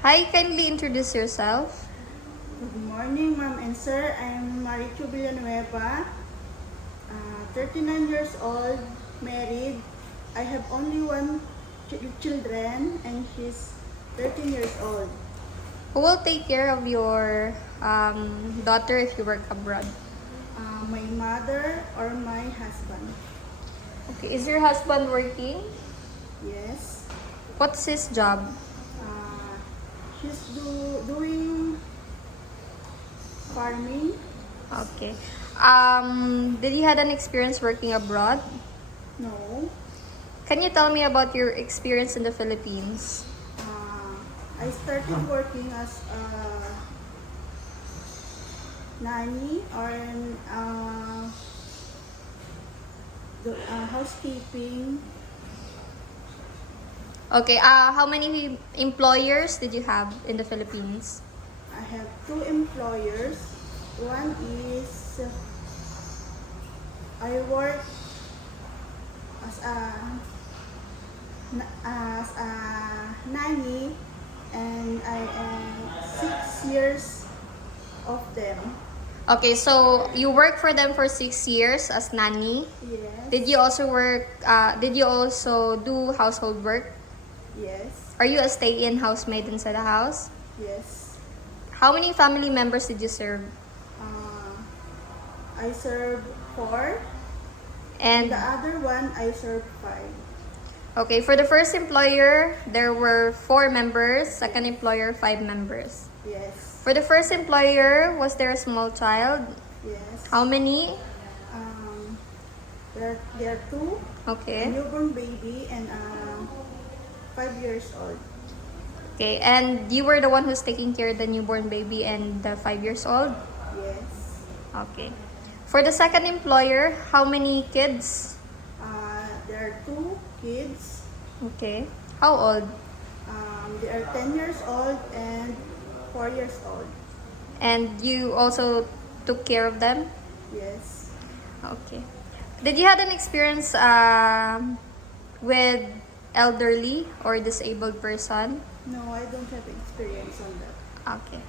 Hi, kindly introduce yourself. Good morning, ma'am and sir. I'm Marichu Villanueva, 39 years old, married. I have only one children and she's 13 years old. Who will take care of your daughter if you work abroad? My mother or my husband. Okay, is your husband working? Yes. What's his job? She's doing farming. Okay. Did you had an experience working abroad? No. Can you tell me about your experience in the Philippines? I started working as a nanny or housekeeping. Okay, how many employers did you have in the Philippines? I have two employers. One is I work as a nanny, and I am 6 years of them. Okay, so you work for them for 6 years as nanny. Yes. Did you also work? Did you also do household work? Yes. Are you a stay-in housemaid inside the house? Yes. How many family members did you serve? I serve 4, And and the other one I serve 5. okay, for the first employer, there were 4 members. Second employer, 5 members. Yes. For the first employer, was there a small child? Yes. How many? There are 2, a Okay. newborn baby and 5 years old. Okay, and you were the one who's taking care of the newborn baby and the 5 years old? Yes. Okay. For the second employer, how many kids? There are 2 kids. Okay. How old? They are 10 years old and 4 years old. And you also took care of them? Yes. Okay. Did you had an experience with elderly or disabled person? No, I don't have experience on that. Okay.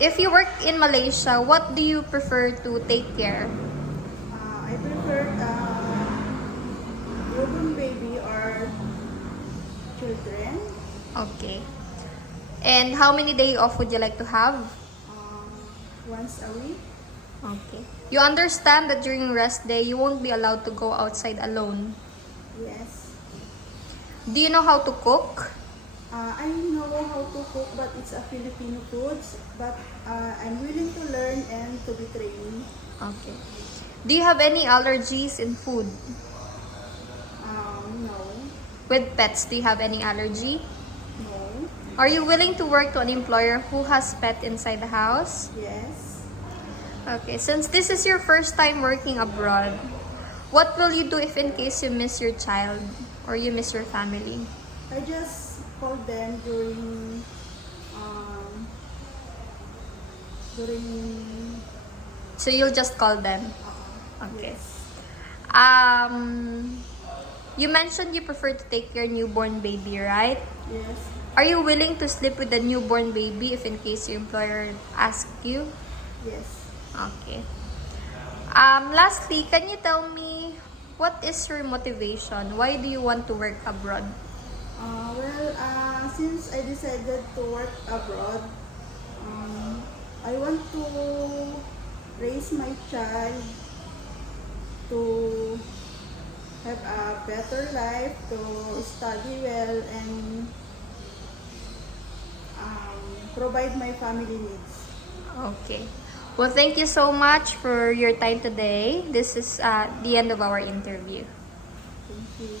If you work in Malaysia, what do you prefer to take care? I prefer newborn baby or children. Okay. And how many day off would you like to have? Once a week. Okay. You understand that during rest day, you won't be allowed to go outside alone. Yes. Do you know how to cook? I know how to cook, but it's a Filipino foods. But I'm willing to learn and to be trained. Okay. Do you have any allergies in food? No. With pets, do you have any allergy? No. Are you willing to work to an employer who has pet inside the house? Yes. Okay, since this is your first time working abroad, what will you do if in case you miss your child or you miss your family? I just called them during So you'll just call them? Okay. yes. You mentioned you prefer to take your newborn baby, right? Yes. Are you willing to sleep with the newborn baby if in case your employer asks you? Yes. Okay. Lastly, can you tell me what is your motivation? Why do you want to work abroad? Since I decided to work abroad, I want to raise my child to have a better life, to study well, and provide my family needs. Okay. Well, thank you so much for your time today. This is the end of our interview. Thank you.